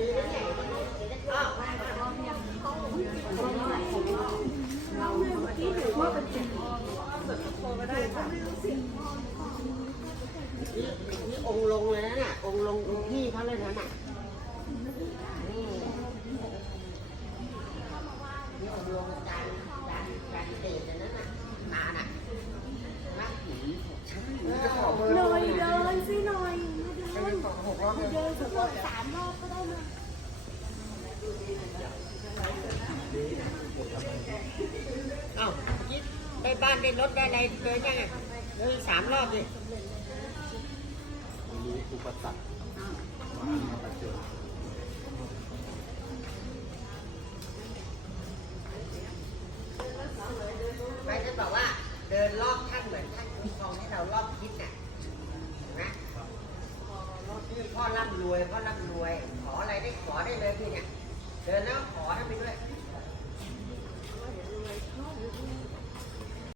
นี่องค์ลงเลยนะน่ะ องค์ลงองค์พี่เขาเลยนะน่ะนี่นี่องค์ลงการการการเตะนะน่ะ รอบเดินสักรอบสามรอบก็ได้มาเอ้าคิดได้บ้านได้รถได้อะไรเดินยังไงเดินสามรอบดิรู้อุปสรรคมามาเจอไปจะบอกว่าเดินรอบท่านเหมือนท่านคุ้มครองให้เรารอบทิศน่ะเห็นไหมพี่พ่อร่ำรวยพ่อร่ำรวย ขออะไรได้ขอได้เลย